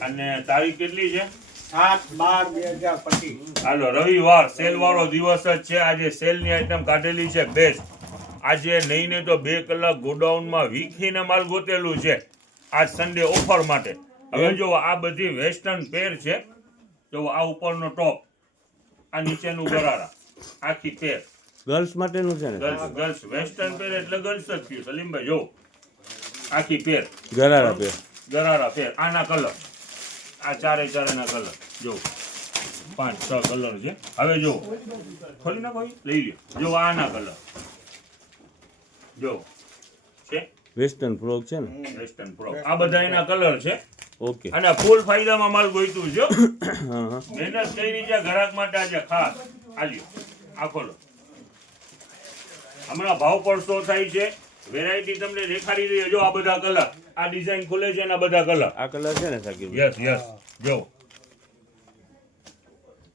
અને તારીખ કેટલી છે? 7/12/2025. હાલો, રવિવાર સેલ વાળો દિવસ જ છે. આજે સેલ ની આઈટમ કાઢેલી છે બેસ્ટ. આજે નહીં ને તો 2 કલાક ગોડાઉનમાં વીખીને માલ ગોતેલું છે આજ સન્ડે ઓફર માટે. હવે જો આ બધી વેસ્ટર્ન પેર છે. જો આ ઉપરનો ટોપ, આ નીચેનું ગરારા, આખી પેર ગર્લ્સ માટેનું છે ને? ગર્લ્સ વેસ્ટર્ન પેર એટલે ગર્લ્સ જ થયું સલીમભાઈ. જો આખી પેર ગરારા પે ગરારા પેર. આના કલર, આ ચારે ના કલર જો 5-6 કલર છે. હવે જો ખોલી નાખો, લઈ લ્યો. જો આના કલર જો છે, વેસ્ટર્ન ફ્રોક છે ને? Western frock. આ બધા એના કલર છે. ઓકે. અને ફૂલ ફાયદામાં માલ ગોઈતું છે. હા હા. મહેનત કરી છે ગ્રાહક માટે આજે ખાસ. આલ્યો આ ખોલો. હમણાં ભાવ પર શો થાય છે. વેરાયટી તમને દેખાડી રહી. જો આ બધા કલર, આ ડિઝાઇન ખુલે છે એના બધા કલર. આ કલર છે ને સાકીર? Yes yes. જો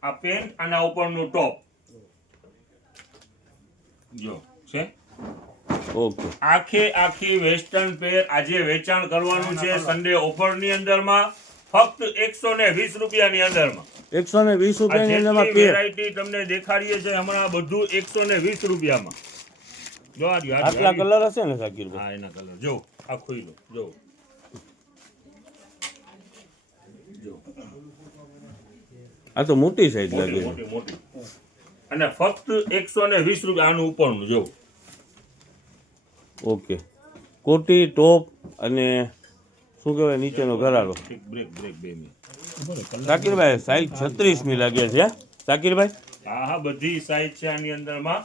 આ પેન્ટ, આના ઉપરનું ટોપ જો છે. ઓકે. આખી વેસ્ટર્ન પેર આજે વેચાણ કરવાનું છે સન્ડે ઓફર ની અંદરમાં, ફક્ત 120 રૂપિયાની અંદરમાં. 120 રૂપિયાની અંદરમાં પેર. વેરાયટી તમને દેખાડીએ છે હમણાં બધું 120 રૂપિયામાં. જો આ રહ્યું, આ આટલા રહ્યું. કલર હશે ને સાકીર? હા એના કલર જો આ ખોઈ લો. જો આ તો મોટી સાઈઝ લાગે છે. મોટી મોટી. અને ફક્ત 120 રૂપિયા. આનું ઉપરનું જો. ઓકે. કોટી ટોપ અને શું કહેવાય નીચેનો ગરારો. Break 2 minute. સાકીરભાઈ સાઈઝ 36 ની લાગે છે સાકીરભાઈ? હા બધી સાઈઝ છે આની અંદરમાં.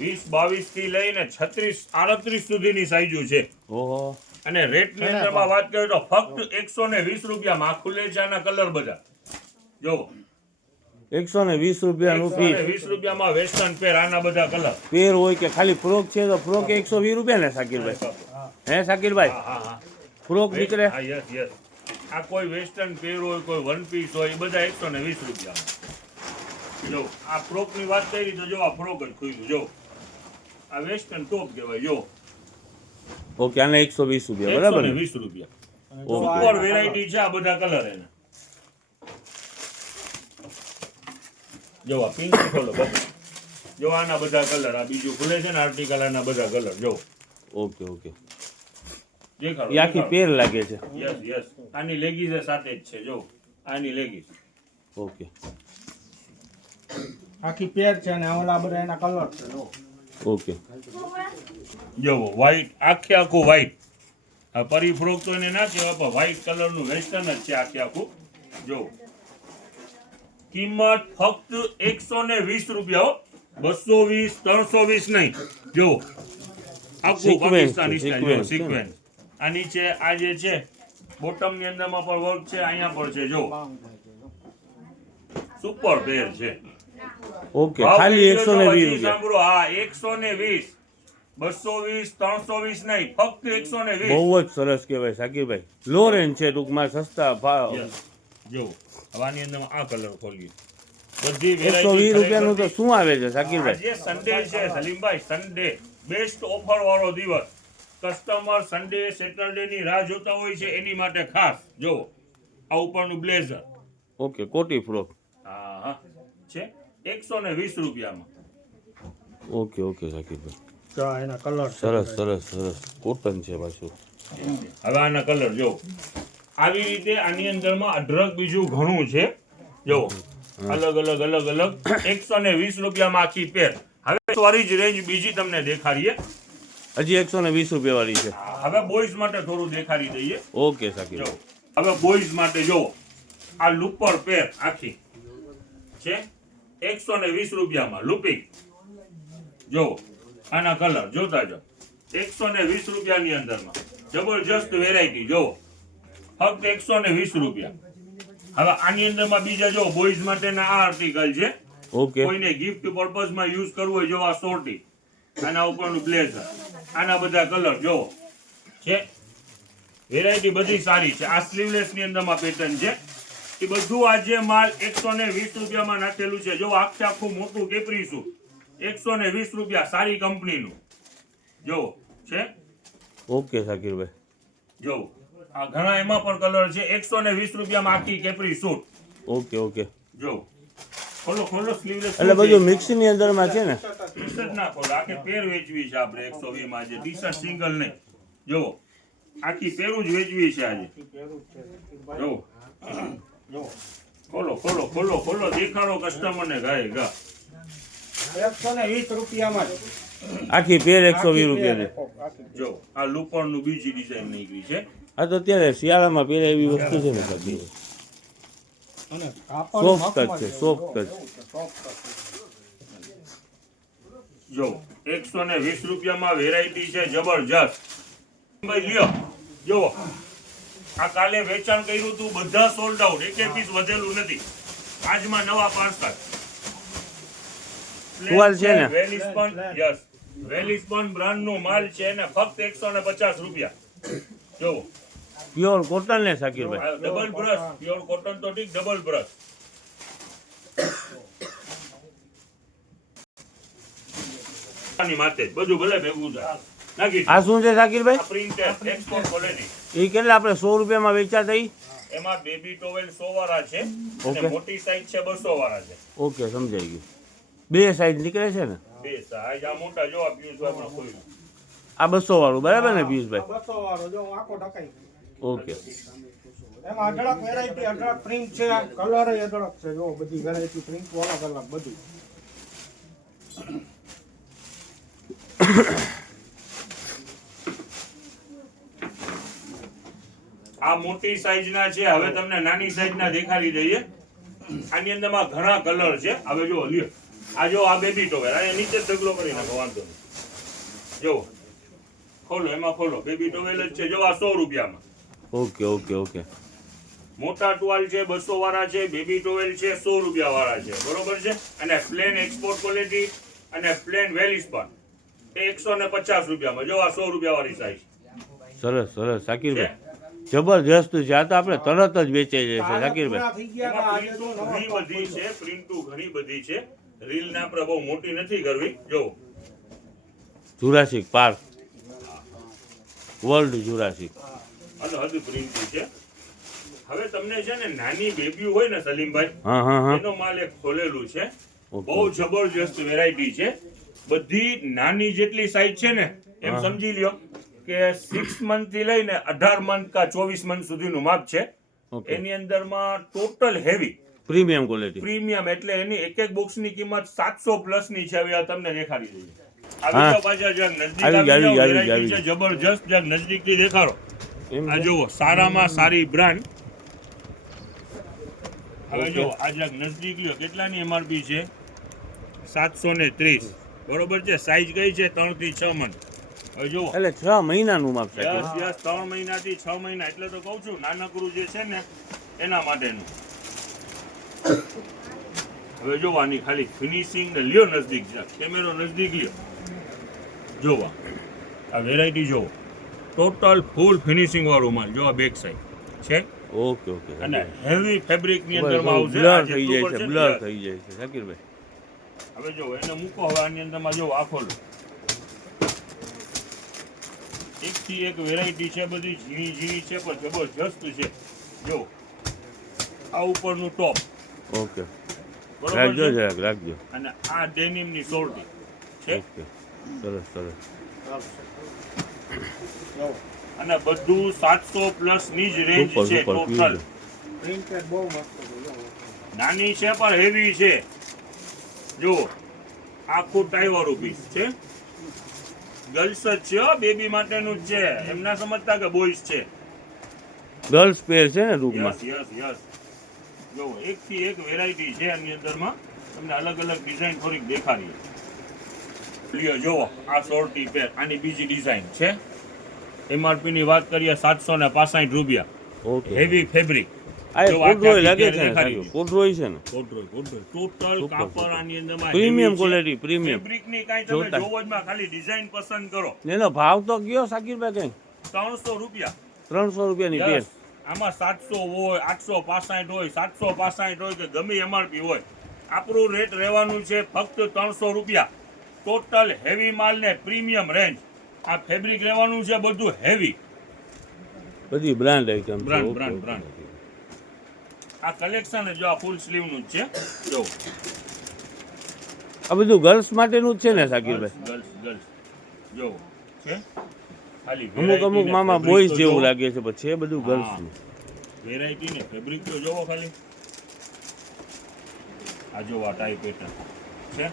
20-22 થી લઈને 36-38 સુધીની સાઈઝો છે. ઓહો. અને રેટ ની અંદરમાં વાત કરીએ તો ફક્ત 120 રૂપિયામાં આ ખુલે છે. આના કલર બધા જો 120 રૂપિયાનું પીસ. 120 રૂપિયામાં વેસ્ટર્ન પેર. આના બધા કલર પેર હોય કે ખાલી ફ્રોક છે તો ફ્રોક 120 રૂપિયા ને સાકીરભાઈ? હે સાકીરભાઈ? હા ફ્રોક નીકળે? હા યસ યસ. આ કોઈ વેસ્ટર્ન પેર હોય, કોઈ વન પીસ હોય, એ બધા 120 રૂપિયામાં. જો આ ફ્રોક ની વાત કરી તો જો આ ફ્રોક જ ખુલ્યું. જો આ વેસ્ટર્ન ટોપ કહેવાય. જો ઓકે. આને 120 રૂપિયા બરાબર ને? 120 રૂપિયા. સુપર વેરાયટી છે આ બધા કલર એના. જો આ પિંક ખોલો બસ. જો આના બધા કલર, આ બીજું ખુલે છે ને આર્ટિકલ, આના બધા કલર જો. Okay okay. દેખાડો. એ આખી પેર લાગે છે. Yes yes. આની લેગીઝ સાથે જ છે. જો આની લેગીઝ. ઓકે. આખી પેર છે અને ઓલા બધા એના કલર છે. ઓકે. જો વ્હાઈટ, આખું વ્હાઈટ. આ પરી ફ્રોક તો એને ના કહેવાય, પણ વ્હાઈટ કલરનું વેસ્ટર્ન જ છે આખું. જો કિંમત ફક્ત 120 રૂપિયા. 220, 320 નહીં. જો આખું Sequence પાકિસ્તાની છે, સ્ટાઇલ. sequence sequence. આ નીચે આ જે છે બોટમ ની અંદરમાં પણ વર્ક છે, અહીંયા પણ છે. જો સુપર પેર છે. ઓકે. ખાલી 120 રૂપિયા. સાંભળો, હા 120, 220, 320 નહીં, ફક્ત 120. બહુ જ સરસ કહેવાય સાકીરભાઈ. લો રેન્જ છે ટૂંકમાં, સસ્તા ભાવ. જો હવાની અંદર આ કલર ખોલીએ. બધી 120 રૂપિયાનું તો શું આવે છે સાકીરભાઈ? આજે સન્ડે છે સલીમભાઈ, સન્ડે બેસ્ટ ઓફર વાળો દિવસ. કસ્ટમર સન્ડે સેટરડે ની રાહ જોતા હોય છે એની માટે ખાસ. જો આ ઉપરનું બ્લેઝર. ઓકે. કોટી ફ્રોક. હા છે 120 રૂપિયામાં. ઓકે ઓકે સાકીરભાઈ. જો એના કલર સરસ સરસ સરસ. કોટન છે પાછું. હવે આના કલર જો આવી રીતે આની અંદરમાં અઢળક બીજું ઘણું છે. જો અલગ અલગ 120 રૂપિયામાં આખી પેર. હવે સોરી જ રેન્જ બીજી તમને દેખાડીએ. હજી 120 રૂપિયા વાળી છે. હવે બોયઝ માટે થોડું દેખાડી દઈએ. ઓકે જો સાકીરભાઈ. હવે બોયઝ માટે જો આ લુપર પેર આખી છે 120 રૂપિયામાં. લુપિંગ જો આના કલર જોતા જાઓ. 120 રૂપિયાની અંદરમાં જબરજસ્ત વેરાયટી. જો ફક્ત 120 રૂપિયા. હવે આની અંદરમાં બીજા જો બોયઝ માટેના આ આર્ટિકલ છે. ઓકે. કોઈને ગિફ્ટ પર્પઝમાં યુઝ કરવું હોય, જો આ શોર્ટી, આના ઉપરનું બ્લેઝર, આના બધા કલર જો છે. વેરાયટી બધી સારી છે. આ સ્લીવલેસ ની અંદરમાં પેટર્ન છે. એ બધું આજે માલ 120 રૂપિયામાં નાખેલું છે. જો આખું મોટું કેપરીશું 120 રૂપિયા, સારી કંપનીનું. જો છે. ઓકે સાકીરભાઈ. જો આ ઘણા એમાં પણ કલર છે 120 રૂપિયામાં આખી કેપરી સૂટ ઓકે ઓકે જો ખોલો સ્લીવલેસ એટલે બધું મિક્સની અંદરમાં છે ને ટી-શર્ટ ના ખોલો આખી પેર વેચવી છે આપણે 120 માં આજે ટી-શર્ટ સિંગલ નહીં જો આખી પેરું જ વેચવી છે આજે જો ખોલો દેખાડો કસ્ટમરને ગાય ગા 120 રૂપિયામાં જ. આખી પેર 120 રૂપિયાની જો આ લુપણનું બીજી ડિઝાઇન નીકળી છે આ તો અત્યારે શિયાળામાં પહેરે એવી વસ્તુ છે ને સાકીરભાઈ અને કાપડ સોફ્ટ ટચ છે સોફ્ટ ટચ જો 120 રૂપિયામાં વેરાયટી છે જબરજસ્ત ભાઈ લ્યો જો આ કાલે વેચાણ કર્યું હતું બધા સોલ્ડ આઉટ એક પીસ વધેલું નથી આજમાં નવા પાર્સલ ટુવાલ છે ને? વેલિસ્પન બ્રાન્ડ નું માલ છે ને ફક્ત 150 રૂપિયા જો પ્યોર કોટન ને સાકીરભાઈ ડબલ બ્રશ પ્યોર કોટન તો ઠીક ડબલ બ્રશ આની માથે જ બધું ભલે ભેગું થાય નાખી આ શું છે સાકીરભાઈ પ્રિન્ટેડ એક્સપોર્ટ ક્વોલિટી એ કેટલા આપણે 100 રૂપિયામાં વેચાતા ઈ એમાં બેબી ટોવેલ 100 વાળા છે Okay. અને મોટી સાઈઝ છે 200 વાળા છે ઓકે સમજાઈ ગયું બે સાઈઝ નીકળે છે ને બે સાઈઝ આ મોટા જો આ પિયુષભાઈ પણ ખોલ્યું આ 200 વાળું બરાબર ને પિયુષભાઈ 200 વાળો જો આખો ઢકાઈ ઓકે એમાં અઢળક વેરાયટી અઢળક પ્રિન્ટ છે કલર અઢળક છે જો બધી વેરાયટી પ્રિન્ટ અલગ અલગ બધું આ મોટી સાઈઝ ના છે હવે તમને નાની સાઈઝ ના દેખાડી દઈએ આની અંદરમાં ઘણા કલર છે હવે જો લ્યો આ જો આ બેબી ટોવેલ આ નીચે ઢગલો કરી નાખો વાંધો નહીં જો ખોલો એમાં ખોલો બેબી ટોવેલ જ છે જો આ 100 રૂપિયામાં ઓકે ઓકે ઓકે મોટા ટુવાલ છે 200 વાળા છે બેબી ટોવેલ છે 100 રૂપિયા વાળા છે બરોબર છે અને પ્લેન એક્સપોર્ટ ક્વોલિટી અને પ્લેન વેલિસ્પન એ 150 રૂપિયામાં જો આ 100 રૂપિયા વાળી સાઈઝ સરસ સરસ સાકીરભાઈ જબરજસ્ત છે આ તો આપણે તરત જ વેચાઈ જશે સાકીરભાઈ થઈ ગયા એમાં પ્રિન્ટો ઘણી બધી છે પ્રિન્ટો ઘણી બધી છે રીલ ને આપણે બહુ મોટી નથી કરવી જો જુરાસિક પાર્ક વર્લ્ડ જુરાસિક હદ પ્રિન્ટ છે હવે તમને છે ને નાની બેબી હોય ને સલીમભાઈ હા હા હા એનો માલ એક ખોલેલું છે ઓકે બહુ જબરજસ્ત વેરાયટી છે બધી નાની જેટલી સાઈઝ છે ને એમ હા. સમજી લ્યો કે 6 મંથ થી લઈને 18 મંથ કા 24 મંથ સુધીનું માપ છે ઓકે એની અંદરમાં total heavy premium quality premium એટલે એની એક બોક્સ ની કિંમત 700 પ્લસ ની છે હવે આ તમને દેખાડી દઈએ હા. આવી જાઓ પાછા જ્યાં નજદીક આવી આવી જાઓ આવી variety છે જબરજસ્ત જ્યાં નજદીક થી દેખાડો એમ આ છે? જુઓ સારામાં સારી બ્રાન્ડ હવે જો આ જ્યાં નજદીક લ્યો કેટલાની એમઆરપી છે 730 બરોબર છે સાઈઝ કઈ છે 3 થી 6 મંથ હવે જુઓ એટલે 6 મહિનાનું માપ છે યસ 3 મહિનાથી 6 મહિના એટલે તો કહું છું નાનકડું જે છે ને એના માટેનું હવે જોવાની ખાલી ફિનિશિંગ ને લ્યો નજદીક છે કેમેરો નજદીક લ્યો જોવા આ વેરાયટી જોવો ટોટલ ફૂલ ફિનિશિંગ વાળું માલ જો આ બેક સાઈડ છે ઓકે ઓકે અને હેવી ફેબ્રિક ની અંદરમાં આવશે બ્લર આ જે થઈ જાય ઉપર છે ને, બ્લર yes. થઈ જાય છે સાકીરભાઈ હવે જો એને મૂકો હવે આની અંદરમાં જો આ ખોલો એક થી એક વેરાયટી છે બધી ઝીણી ઝીણી છે પણ જબરજસ્ત છે જો આ ઉપરનું ટોપ ઓકે બરોબર રાખજો છે જરાક રાખજો અને આ ડેનિમ ની સોલ્ટી છે ઓકે સરસ સરસ અને બધું 700 પ્લસ ની જ રેન્જ સુપર છે સુપર ટોટલ પ્યુર પ્રિન્ટેડ બહુ મસ્ત છે જો નાની છે પણ હેવી છે જો આખું ટાઈ વાળું પીસ છે ગર્લ્સ જ છે બેબી માટેનું જ છે એમ ના સમજતા કે બોયઝ છે ગર્લ્સ પેર છે ને ટૂંકમાં યસ યસ યસ જો એક થી એક વેરાયટી છે આની અંદરમાં તમને અલગ અલગ ડિઝાઇન થોડીક દેખાડી લ્યો જો આ સોર્ટી પેર આની બીજી ડિઝાઇન છે એમઆરપી ની વાત કરીએ 765 રૂપિયા ઓકે હેવી ફેબ્રિક આ જો કોડરોય લાગે છે ને દેખાડી સાકીર કોડરોય છે ને ટોટલ Super, કાપડ super. આની અંદરમાં પ્રીમિયમ ક્વોલિટી પ્રીમિયમ ફેબ્રિક ની કાંઈ તમે જોરદાર. જોવો જ માં ખાલી ડિઝાઇન પસંદ કરો એનો ભાવ તો કયો સાકીરભાઈ કઈ 300 રૂપિયા 300 રૂપિયાની પેર Yes. આમાં 700 હોય 865 હોય 765 હોય કે ગમે એમઆરપી હોય આપણું રેટ રહેવાનું છે ફક્ત 300 રૂપિયા ટોટલ હેવી માલ ને પ્રીમિયમ રેન્જ આ ફેબ્રિક રહેવાનું છે બધું હેવી બધી બ્રાન્ડ આઈટમ છે. Brand okay, brand okay. Brand આ કલેક્શન જો આ ફૂલ સ્લીવ નું જ છે જો આ બધું ગર્લ્સ માટેનું જ છે ને શાકીરભાઈ? ગર્લ્સ ગર્લ્સ જો છે ખાલી અમુક અમુક મામા બોયઝ જેવું લાગે છે, પણ છે બધું ગર્લ્સ નું. વેરાયટી ને ફેબ્રિક તો જોવો ખાલી આ જો આ ટાઈ પેટર્ન છે,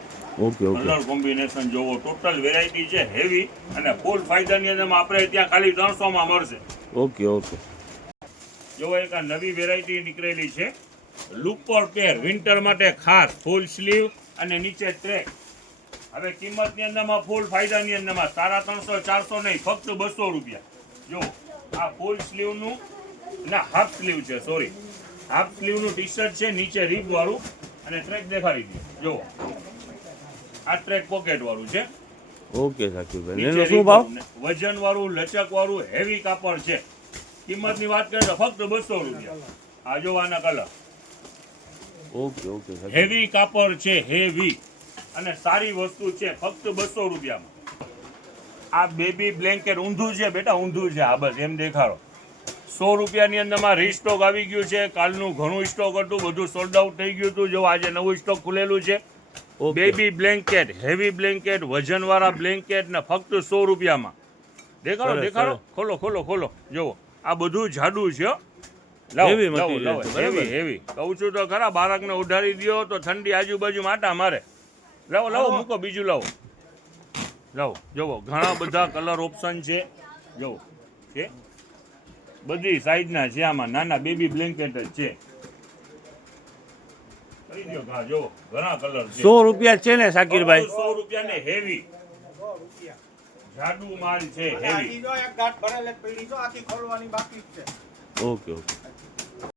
ઓકે ઓકે. કલર કોમ્બિનેશન જોવો, ટોટલ વેરાયટી છે હેવી અને ફૂલ ફાયદાની અંદર આપણે ત્યાં ખાલી 300 માં મળશે. Okay okay. જો એક આ નવી વેરાયટી નીકળેલી છે લુપર પેર વિન્ટર માટે ખાસ ફૂલ સ્લીવ અને નીચે ટ્રેક. હવે કિંમતની અંદરમાં ફૂલ ફાયદાની અંદરમાં 350 400 નહીં, ફક્ત 200 રૂપિયા. જો આ ફૂલ સ્લીવનું ના હાફ સ્લીવ છે, સોરી હાફ સ્લીવનું ટી શર્ટ છે, નીચે રીબ વાળું અને ટ્રેક દેખાડી દે. જો આ ટ્રેક પોકેટ વાળું છે, ઓકે શાકીરભાઈ. નીચે એનો શું રીબ ભાવ? વાળું ને વજન વાળું લચક વાળું હેવી કાપડ છે. કિંમતની વાત કરીએ તો ફક્ત 200 રૂપિયા. આ જોવાના કલર ઓકે ઓકે શાકીરભાઈ. હેવી કાપડ છે, હેવી અને સારી વસ્તુ છે, ફક્ત 200 રૂપિયામાં. આ બેબી બ્લેન્કેટ ઊંધું છે બેટા, ઊંધું છે. આ બસ એમ દેખાડો. 100 રૂપિયાની અંદરમાં રીસ્ટોક આવી ગયું છે. કાલનું ઘણું સ્ટોક હતું, બધું સોલ્ડ આઉટ થઈ ગયું હતું. જો આજે નવું સ્ટોક ખુલેલું છે. Okay. Baby blanket, heavy blanket, વજનવાળા બ્લેન્કેટ ને ફક્ત 100 રૂપિયામાં. દેખાડો સરસ, દેખાડો, સરસ. ખોલો ખોલો ખોલો. જુઓ આ બધું જાડું છે હો. લાવો, Heavy લાવો, material લાવો. છે, બરાબર. હેવી હેવી કહું છું તો ખરા, બાળકને ઉડાડી દ્યો તો ઠંડી આજુબાજુ માટા મારે. લાવો લાવો, મૂકો બીજું લાવો. લાવો જુઓ ઘણા બધા કલર ઓપ્શન છે. જુઓ છે બધી સાઈઝના છે. આમાં નાના બેબી બ્લેન્કેટ જ છે. કરી દ્યો ઘા, જુઓ ઘણા કલર છે. 100 રૂપિયા છે ને શાકીરભાઈ? 100 રૂપિયા ને હેવી 100 રૂપિયા. જાડુ માલ છે, આખી હેવી. જો એક ગાંઠ ભરેલી જ પડી જો, આખી ખોલવાની બાકી જ છે. Okay okay.